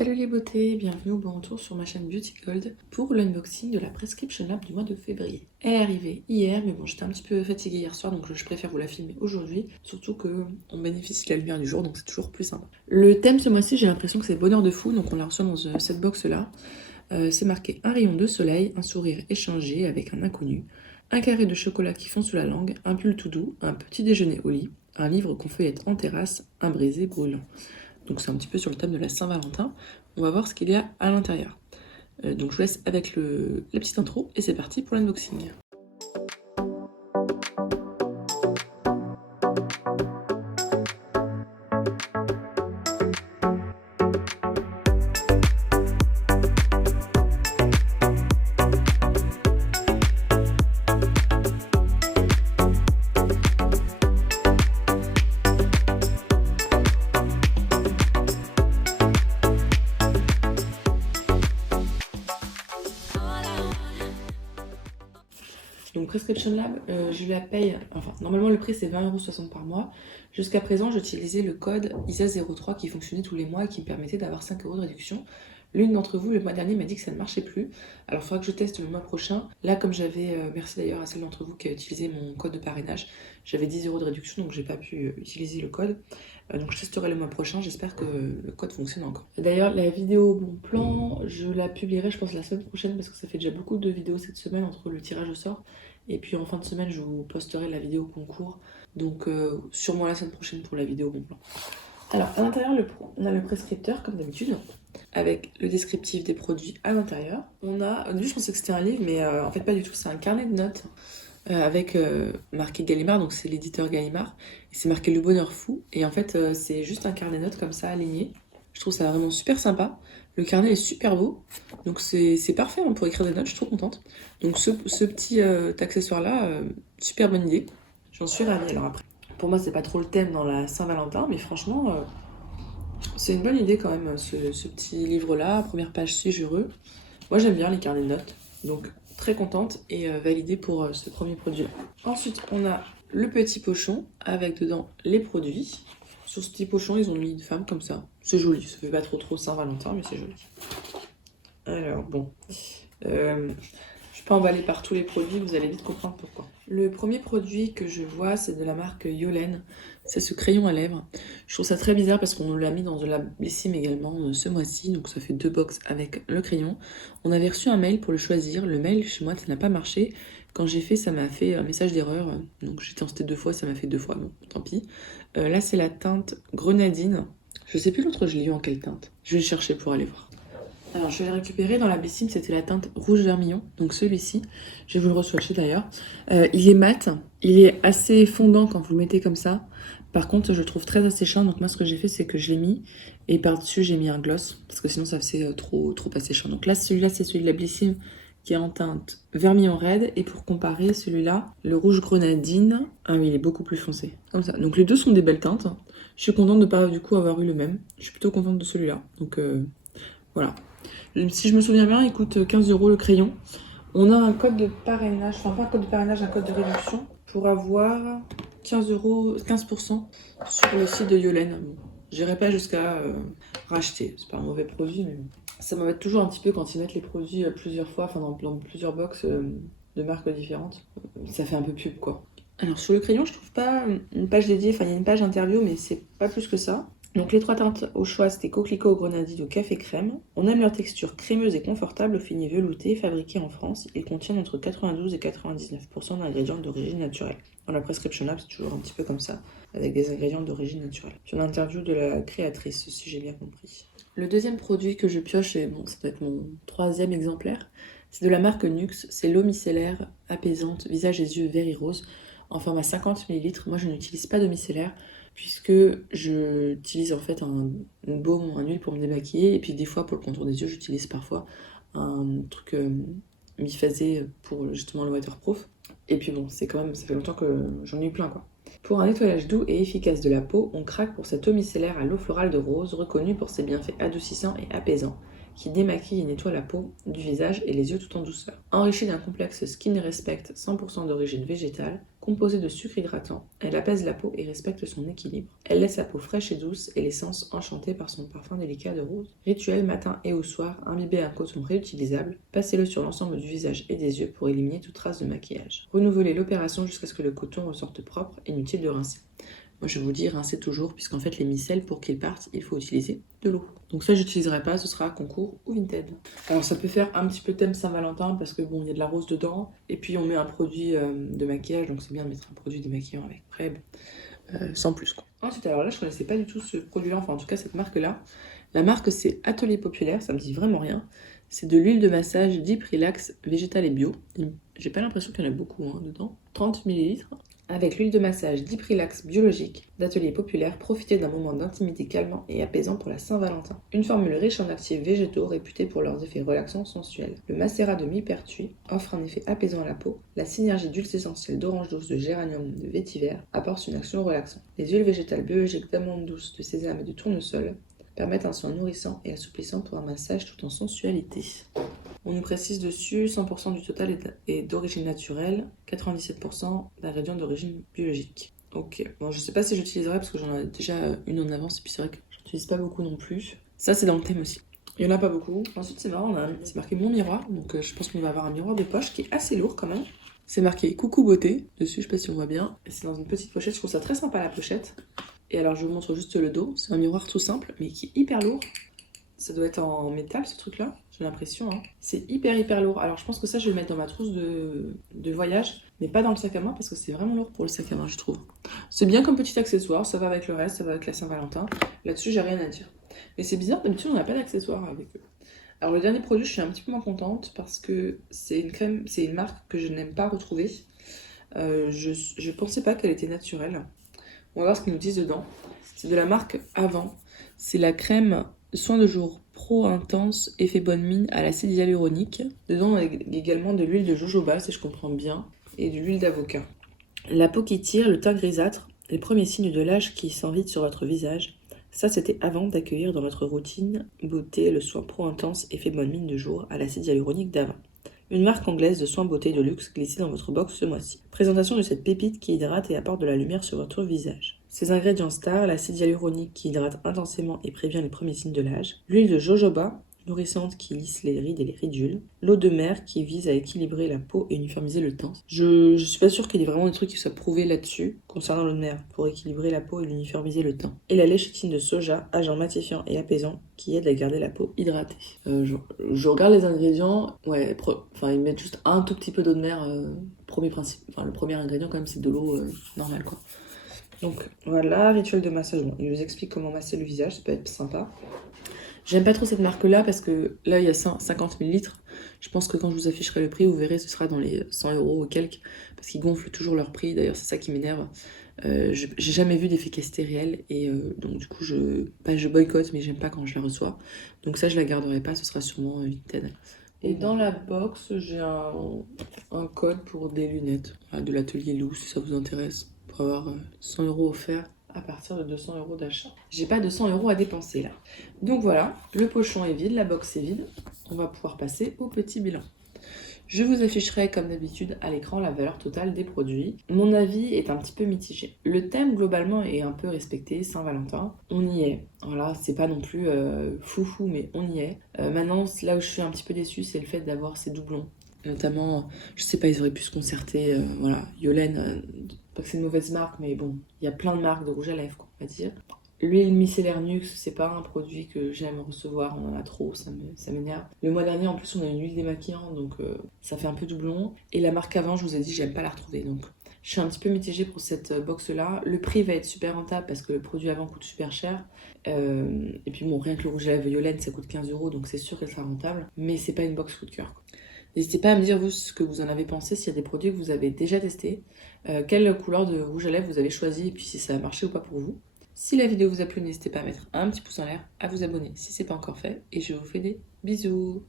Salut les beautés, bienvenue au bon retour sur ma chaîne Beauty Gold pour l'unboxing de la Prescription Lab du mois de février. Elle est arrivée hier, mais bon, j'étais un petit peu fatiguée hier soir, donc je préfère vous la filmer aujourd'hui, surtout qu'on bénéficie de la lumière du jour, donc c'est toujours plus sympa. Le thème ce mois-ci, j'ai l'impression que c'est bonheur de fou, donc on la reçoit dans cette box-là. C'est marqué un rayon de soleil, un sourire échangé avec un inconnu, un carré de chocolat qui fond sous la langue, un pull tout doux, un petit déjeuner au lit, un livre qu'on feuillette en terrasse, un baiser brûlant. Donc c'est un petit peu sur le thème de la Saint-Valentin. On va voir ce qu'il y a à l'intérieur. Donc je vous laisse avec la petite intro et c'est parti pour l'unboxing. Donc Prescription Lab, je la paye, enfin normalement le prix c'est 20,60 € par mois. Jusqu'à présent j'utilisais le code ISA03 qui fonctionnait tous les mois et qui me permettait d'avoir 5 € de réduction. L'une d'entre vous le mois dernier m'a dit que ça ne marchait plus, alors il faudra que je teste le mois prochain. Là comme j'avais, merci d'ailleurs à celle d'entre vous qui a utilisé mon code de parrainage, j'avais 10 € de réduction donc j'ai pas pu utiliser le code. Donc je testerai le mois prochain, j'espère que le code fonctionne encore. D'ailleurs la vidéo bon plan, je la publierai je pense la semaine prochaine parce que ça fait déjà beaucoup de vidéos cette semaine entre le tirage au sort. Et puis en fin de semaine, je vous posterai la vidéo concours. Donc sûrement la semaine prochaine pour la vidéo bon plan. Alors à l'intérieur, on a le prescripteur comme d'habitude, avec le descriptif des produits à l'intérieur. On a, au début je pensais que c'était un livre, mais en fait pas du tout, c'est un carnet de notes avec marqué Gallimard, donc c'est l'éditeur Gallimard. Et c'est marqué Le Bonheur Fou. Et en fait c'est juste un carnet de notes comme ça aligné. Je trouve ça vraiment super sympa. Le carnet est super beau, donc c'est parfait pour écrire des notes, je suis trop contente. Donc ce petit accessoire-là, super bonne idée, j'en suis ravie. Alors après, pour moi c'est pas trop le thème dans la Saint-Valentin, mais franchement, c'est une bonne idée quand même, ce petit livre-là, première page suis-je heureux. Moi j'aime bien les carnets de notes, donc très contente et validée pour ce premier produit-là. Ensuite on a le petit pochon avec dedans les produits. Sur ce petit pochon, ils ont mis une femme comme ça. C'est joli, ça fait pas trop Saint-Valentin, mais c'est joli. Alors, bon. Je vais pas emballer par tous les produits, vous allez vite comprendre pourquoi. Le premier produit que je vois, c'est de la marque Yolène. C'est ce crayon à lèvres. Je trouve ça très bizarre parce qu'on l'a mis dans de la Blissim également ce mois-ci. Donc ça fait 2 box avec le crayon. On avait reçu un mail pour le choisir. Le mail, chez moi, ça n'a pas marché. Quand j'ai fait, ça m'a fait un message d'erreur. Donc j'ai testé 2 fois, ça m'a fait 2 fois. Bon, tant pis. Là, c'est la teinte grenadine. Je sais plus l'autre, je l'ai eu en quelle teinte. Je vais le chercher pour aller voir. Alors, je vais le récupérer dans la Blissim, c'était la teinte rouge vermillon. Donc celui-ci, je vais vous le re-swatcher d'ailleurs. Il est mat, il est assez fondant quand vous le mettez comme ça. Par contre, je le trouve très asséchant. Donc moi, ce que j'ai fait, c'est que je l'ai mis. Et par-dessus, j'ai mis un gloss. Parce que sinon, ça faisait trop asséchant. Donc là, celui-là, c'est celui de la Blissim qui est en teinte vermillon raide. Et pour comparer, celui-là, le rouge grenadine, ah oui, il est beaucoup plus foncé. Comme ça. Donc les deux sont des belles teintes. Je suis contente de ne pas du coup avoir eu le même. Je suis plutôt contente de celui-là. Donc voilà. Si je me souviens bien, il coûte 15 € le crayon. On a un code de parrainage, enfin pas un code de parrainage, un code de réduction pour avoir 15% sur le site de Yolène. Bon, j'irai pas jusqu'à racheter, c'est pas un mauvais produit, mais ça m'embête toujours un petit peu quand ils mettent les produits plusieurs fois, enfin dans plusieurs box de marques différentes. Ça fait un peu pub quoi. Alors sur le crayon, je trouve pas une page dédiée, enfin il y a une page interview, mais c'est pas plus que ça. Donc les 3 teintes au choix, c'était coquelicot, grenadine ou café crème. On aime leur texture crémeuse et confortable, au fini velouté, fabriquée en France. Ils contiennent entre 92 et 99% d'ingrédients d'origine naturelle. Dans la Prescription Lab, c'est toujours un petit peu comme ça, avec des ingrédients d'origine naturelle. Sur l'interview de la créatrice, si j'ai bien compris. Le deuxième produit que je pioche, et bon, ça doit être mon 3e exemplaire, c'est de la marque Nuxe. C'est l'eau micellaire apaisante, visage et yeux verts et rose, en format 50 ml. Moi, je n'utilise pas de micellaire, puisque j'utilise en fait un baume ou un huile pour me démaquiller, et puis des fois pour le contour des yeux j'utilise parfois un truc mi-phasé pour justement le waterproof. Et puis bon, c'est quand même, ça fait longtemps que j'en ai eu plein quoi. Pour un nettoyage doux et efficace de la peau, on craque pour cette eau micellaire à l'eau florale de rose, reconnue pour ses bienfaits adoucissants et apaisants, qui démaquille et nettoie la peau, du visage et les yeux tout en douceur. Enrichi d'un complexe Skin Respect 100% d'origine végétale, Composée de sucre hydratant, elle apaise la peau et respecte son équilibre. Elle laisse la peau fraîche et douce et les sens enchantés par son parfum délicat de rose. Rituel matin et au soir, imbibez un coton réutilisable. Passez-le sur l'ensemble du visage et des yeux pour éliminer toute trace de maquillage. Renouvelez l'opération jusqu'à ce que le coton ressorte propre. Inutile de rincer. Moi je vous dis rincer toujours, puisqu'en fait les micelles, pour qu'ils partent, il faut utiliser de l'eau. Donc ça j'utiliserai pas, ce sera concours ou Vinted. Alors ça peut faire un petit peu thème Saint-Valentin, parce que bon, il y a de la rose dedans, et puis on met un produit de maquillage, donc c'est bien de mettre un produit démaquillant avec Preb, sans plus quoi. Ensuite, alors là je connaissais pas du tout ce produit-là, enfin en tout cas cette marque-là. La marque c'est Atelier Populaire, ça me dit vraiment rien. C'est de l'huile de massage Deep Relax végétale et bio. J'ai pas l'impression qu'il y en a beaucoup dedans. 30 ml. Avec l'huile de massage Deep Relax biologique d'Atelier Populaire, profitez d'un moment d'intimité calmant et apaisant pour la Saint-Valentin. Une formule riche en actifs végétaux réputée pour leurs effets relaxants sensuels. Le macérat de millepertuis offre un effet apaisant à la peau. La synergie d'huiles essentielles d'orange douce, de géranium, de vétiver apporte une action relaxante. Les huiles végétales biologiques d'amandes douces, de sésame et de tournesol permettent un soin nourrissant et assouplissant pour un massage tout en sensualité. On nous précise dessus, 100% du total est d'origine naturelle, 97% d'ingrédients d'origine biologique. Ok, bon je sais pas si j'utiliserai parce que j'en ai déjà une en avance et puis c'est vrai que j'utilise pas beaucoup non plus. Ça c'est dans le thème aussi. Il y en a pas beaucoup. Ensuite c'est marrant, c'est marqué mon miroir, donc je pense qu'on va avoir un miroir de poche qui est assez lourd quand même. C'est marqué coucou beauté dessus, je sais pas si on voit bien. Et c'est dans une petite pochette, je trouve ça très sympa la pochette. Et alors je vous montre juste le dos, c'est un miroir tout simple mais qui est hyper lourd. Ça doit être en métal ce truc là, j'ai l'impression. C'est hyper lourd. Alors je pense que ça je vais le mettre dans ma trousse de voyage, mais pas dans le sac à main parce que c'est vraiment lourd pour le sac à main je trouve. C'est bien comme petit accessoire, ça va avec le reste, ça va avec la Saint-Valentin. Là-dessus j'ai rien à dire. Mais c'est bizarre, d'habitude on n'a pas d'accessoires avec eux. Alors le dernier produit je suis un petit peu moins contente parce que c'est une crème, c'est une marque que je n'aime pas retrouver. Je pensais pas qu'elle était naturelle. On va voir ce qu'ils nous disent dedans. C'est de la marque Avant. C'est la crème soin de jour pro intense effet bonne mine à l'acide hyaluronique. Dedans, on a également de l'huile de jojoba, si je comprends bien, et de l'huile d'avocat. La peau qui tire, le teint grisâtre, les premiers signes de l'âge qui s'invitent sur votre visage. Ça, c'était avant d'accueillir dans votre routine beauté le soin pro intense effet bonne mine de jour à l'acide hyaluronique d'Avant. Une marque anglaise de soins beauté de luxe glissée dans votre box ce mois-ci. Présentation de cette pépite qui hydrate et apporte de la lumière sur votre visage. Ses ingrédients stars, l'acide hyaluronique qui hydrate intensément et prévient les premiers signes de l'âge, l'huile de jojoba, nourrissante qui lisse les rides et les ridules, l'eau de mer qui vise à équilibrer la peau et uniformiser le teint. Je suis pas sûre qu'il y ait vraiment des trucs qui soient prouvés là-dessus, concernant l'eau de mer, pour équilibrer la peau et uniformiser le teint. Et la léchitine de soja, agent matifiant et apaisant, qui aide à garder la peau hydratée. Je regarde les ingrédients, ouais, ils mettent juste un tout petit peu d'eau de mer, le premier ingrédient quand même c'est de l'eau normale quoi. Donc voilà, rituel de massage, bon, il nous explique comment masser le visage, ça peut être sympa. J'aime pas trop cette marque-là parce que là, il y a 50 ml. Je pense que quand je vous afficherai le prix, vous verrez, ce sera dans les 100 € ou quelques. Parce qu'ils gonflent toujours leur prix. D'ailleurs, c'est ça qui m'énerve. J'ai jamais vu d'efficacité réelle. Et donc, du coup, je boycotte, mais j'aime pas quand je la reçois. Donc ça, je la garderai pas. Ce sera sûrement Vinted. Et dans la box, j'ai un code pour des lunettes de l'atelier Lou, si ça vous intéresse. Pour avoir 100 € offerts à partir de 200 € d'achat. J'ai pas 200 € à dépenser là. Donc voilà, le pochon est vide, la box est vide. On va pouvoir passer au petit bilan. Je vous afficherai comme d'habitude à l'écran la valeur totale des produits. Mon avis est un petit peu mitigé. Le thème globalement est un peu respecté, Saint-Valentin. On y est. Voilà, c'est pas non plus foufou, mais on y est. Maintenant, là où je suis un petit peu déçue, c'est le fait d'avoir ces doublons. Notamment, je sais pas, ils auraient pu se concerter, voilà, Yolène, pas que c'est une mauvaise marque, mais bon, il y a plein de marques de rouge à lèvres, quoi, on va dire. L'huile micellaire Nux, c'est pas un produit que j'aime recevoir, on en a trop, ça m'énerve. Le mois dernier, en plus, on a une huile démaquillante, donc ça fait un peu doublon. Et la marque Avant, je vous ai dit, j'aime pas la retrouver, donc je suis un petit peu mitigée pour cette box-là. Le prix va être super rentable parce que le produit Avant coûte super cher. Et puis bon, rien que le rouge à lèvres Yolène, ça coûte 15 €, donc c'est sûr qu'elle sera rentable. Mais c'est pas une box coup de cœur, quoi. N'hésitez pas à me dire vous ce que vous en avez pensé, s'il y a des produits que vous avez déjà testés, quelle couleur de rouge à lèvres vous avez choisi et puis si ça a marché ou pas pour vous. Si la vidéo vous a plu, n'hésitez pas à mettre un petit pouce en l'air, à vous abonner si c'est pas encore fait et je vous fais des bisous.